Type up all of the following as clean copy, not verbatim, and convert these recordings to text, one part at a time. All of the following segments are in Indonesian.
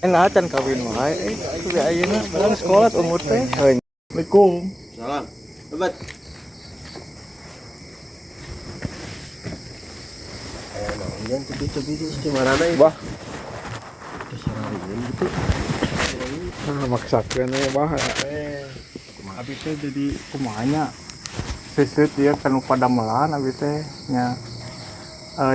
Enak can kawin wae. Kudu ayeuna barang sekolah umur teh. Assalamualaikum. Salam. Lebat. Ayo mau jangan tepi-tepi di istimarana itu. Bah, Kesarahan gitu. maksakeun we bah. Abi teh jadi kumanya. Seset dia kanu padamelan abi teh nya.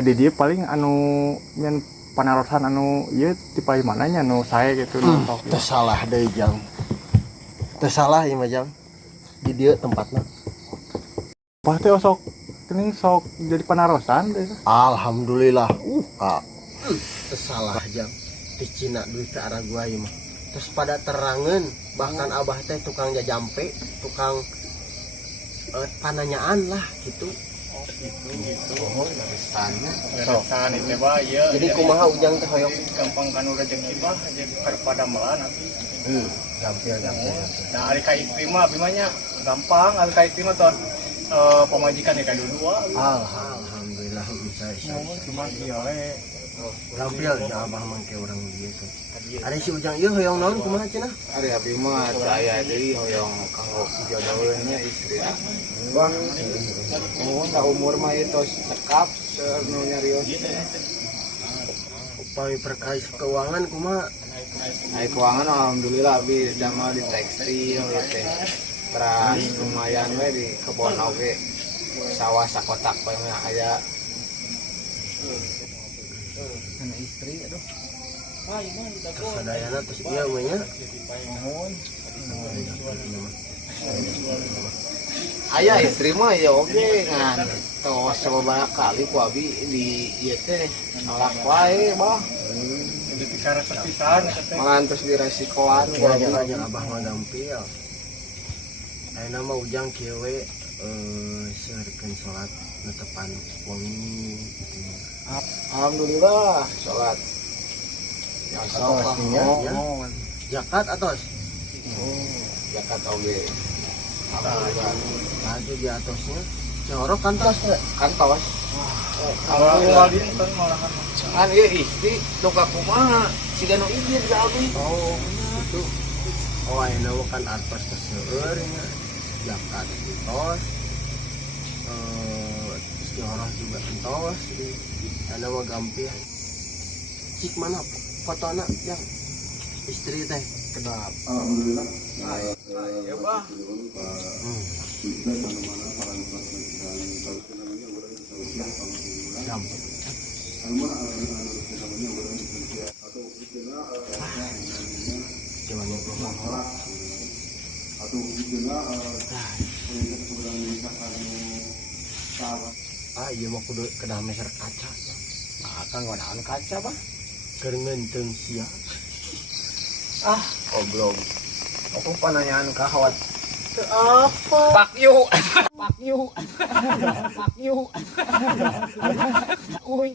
Di dia paling anu nyen panarosan anu ieu ti mana nya nu sae gitu nontok. Teu salah deui jang. Teu salah ieu mah jang. Di dieu tempatna. Pah teh sok kening sok jadi panarosan deh. Alhamdulillah. Kak. Teu salah jang. Di Cina duit ke arah gua ieu mah. Terus pada terangan bahkan abah teh tukang jajampe, tukang pananyaan lah gitu. Oh, beresannya. Beresan itu bah ieu. Jadi kumaha ujang teh hoyong gampang kanu rezeki bah jadi padamelan abi. gampil. Nah, ari ka istri mah abi mah nya gampang, ari ka istri mah ton pemajikan ya ka dua. Alhamdulillah bisa. Cuma ieu we Gampil ya abah mah ke urang dieu teh. Ada si ujang ieu hoyong naon kumaha cenah? ari abi mah saya deui hoyong kanggo jodohna istri. Bang, da umur mah itu cekap nu nyarios. Upami perkais keuangan kumaha? Ai keuangan alhamdulillah abi damel di tekstil teh. Terus lumayan we di kebon oge. Sawah sakotak bae aya. Kana istri aduh. Sadayana terus ieu we nya. Aya istri mah ya oge ngan tos sababaraha kali ku abi di ieu teh nolak wae bah. Jadi cara sepisan malah terus diresikoan ku abi Aja abah mah gampil. Ayeuna mah ujang kieu we saeurekeun salat netepan wengi gitu. Alhamdulillah salat. Ya Pastinya ya. Zakat atos. Zakat oge. Alhamdulillah. Laju di atasnya. Corok kantos teh. Kantos. Alhamdulillah dinten malahan. Kan ieu istri tukang kumaha siga nu izin ka abi. Oh, itu. Oh, ayeuna mah kan artos teh seueur nya. Zakat entos. Istighfarah juga entos. Ayeuna mah gampil. Cik mana fotona yang istri teh kedap. Alhamdulillah. Ya bah. Gampil. Gimana iya mah kudu kedah meser kaca. Nah, kan ngodaan kaca bah. Keur ngeunteung sia. Goblok. Aku pananyaan ka hawat. Apa? Fuck you. Fuck you. Fuck you. Uy.